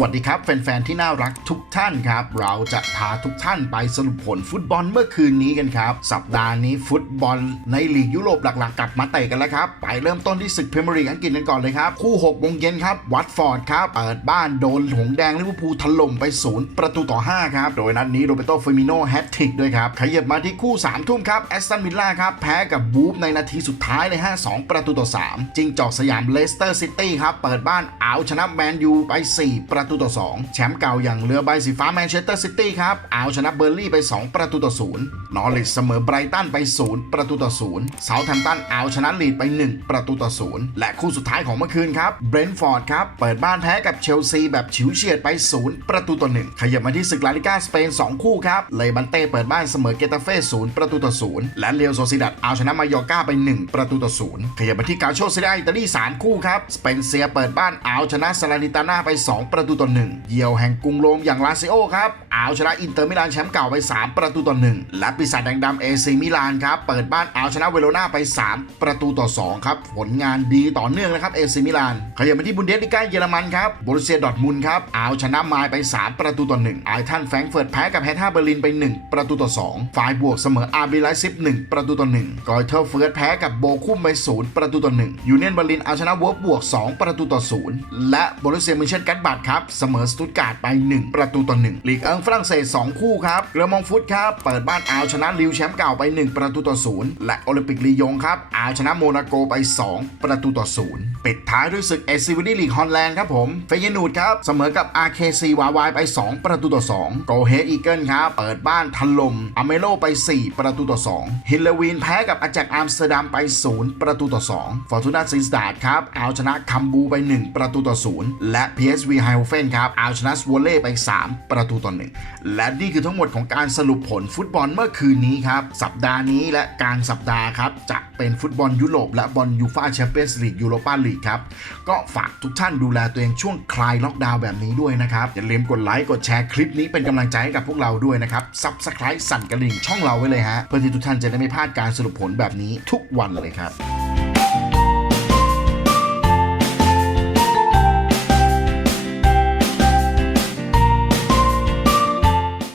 วัสดีครับ แฟนๆที่น่ารักทุกท่านครับ เราจะพาทุกท่านไปสรุปผลฟุตบอลเมื่อคืนนี้กันครับ สัปดาห์นี้ฟุตบอลในลีกยุโรปหลักๆ กลับมาเตะกันแล้วครับ ไปเริ่มต้นที่ศึกพรีเมียร์ลีกอังกฤษกันก่อนเลยครับ คู่6โมงเย็นครับ วัตฟอร์ดครับเปิดบ้านโดนหงแดงลิเวอร์พูลถล่มไปศูนย์ประตูต่อ5ครับโดยนัดนี้โรเบโตเฟมิโนแฮตทริกด้วยครับขยับมาที่คู่3ทุ่มครับแอสตันวิลล่าครับแพ้กับบูฟในนาทีสุดท้ายเลย5-2 ประตูต่อ 3 จิงจอกสยามเลสเตอร์ซิตี้ครับเปิดบ้านเอาชนะแมนยูไป 4 ประตูต่อ 2 แชมป์เก่าอย่างเรือใบสีฟ้าแมนเชสเตอร์ซิตี้ครับ เอาชนะเบอร์ลี่ไป 2 ประตูต่อ0นอริทเสมอไบรตันไป 0 ประตูต่อ0เซาท์แฮมป์ตันเอาชนะลีดไป 1 ประตูต่อ0และคู่สุดท้ายของเมื่อคืนครับเบรนท์ฟอร์ดครับ เปิดบ้านแพ้กับเชลซีแบบฉิวเฉียดไป 0 ประตูต่อ1ขยับมาที่ศึกลาลิก้าสเปน 2 คู่ครับเลบันเต้เปิดบ้านเสมอเกตาเฟ่0ประตูต่อ0และเรียวโซซิดัดเอาชนะมายอร์กาไป 1 ประตูต่อ0ขยับมาที่กาโชเซเรียอิตาลี3คู่ครับสเปนเซียเปิดบ้านเอาชนะซาลานิตาน่าไป 2 ประตูต่อ1เยี่ยวแห่งกรุงโรมอย่างลาซิโอครับเอาชนะอินเตอร์มิลานแชมป์เก่าไป 3 ประตูต่อ1และปีศาจแดงดำเอซีมิลานครับเปิดบ้านเอาชนะเวโรนาไป 3 ประตูต่อ2ครับผลงานดีต่อเนื่องนะครับเอซีมิลานขยับมาที่บุนเดสลิก้าเยอรมันครับบรุเซียดอทมุนครับเอาชนะมายไป 3 ประตูต่อ1ไอทันแฟรงเฟิร์ตแพ้กับแฮท่าเบอร์ลินไป 1 ประตูต่อ2ฝ่ายบวกเสมออาร์บีไลซิป1ประตูต่อ1กอยเทอร์เฟิร์สแพ้กับโบคุ้มไป 0 ประตูต่อ1ยูเนียนเบอร์ลินเอาชนะวอร์บวก 2 ประตูต่อ0และบรุเซียมิเชนกัตบัตครับเสมอสตุตการ์ดไป 1 ประตูต่อ1ลีกเอิงฝรั่งเศส 2 คู่ครับเรือมองฟุตครับ เปิดบ้านเอาชนะลิวแชมป์เก่าไป 1 ประตูต่อ0และโอลิมปิกลียงครับเอาชนะโมนาโกไป 2 ประตูต่อ0ปิดท้ายด้วยศึกเอซิวิดีลีกฮอลแลนด์ครับผมเฟยนูดครับเสมอกับ RKC วาวายไป 2 ประตูต่อ2โกเฮดอีเกิลครับเปิดบ้านถล่มอเมโลไป 4 ประตูต่อ2ฮิลเลวีนแพ้กับอาแจกอัมสเตอร์ดัมไป 0 ประตูต่อ2ฟอร์ตูนาซินสตาร์ดครับเอาชนะคัมบูไป 1 ประตูต่อ0และ PSV ไฮโฮเฟนครับเอาชนะสวอลเล่ไป 3 ประตูต่อ1และนี่คือทั้งหมดของการสรุปผลฟุตบอลเมื่อคืนนี้ครับ สัปดาห์นี้และกลางสัปดาห์ครับ จะเป็นฟุตบอลยุโรปและบอลยูฟาแชมเปี้ยนส์ลีกยูโรปาลีกครับ ก็ฝากทุกท่านดูแลตัวเองช่วงคลายล็อกดาวน์แบบนี้ด้วยนะครับ อย่าลืมกดไลค์กดแชร์คลิปนี้เป็นกำลังใจให้กับพวกเราด้วยนะครับซับสไครต์สั่นกระดิ่งช่องเราไว้เลยฮะเพื่อที่ทุกท่านจะได้ไม่พลาดการสรุปผลแบบนี้ทุกวันเลยครับ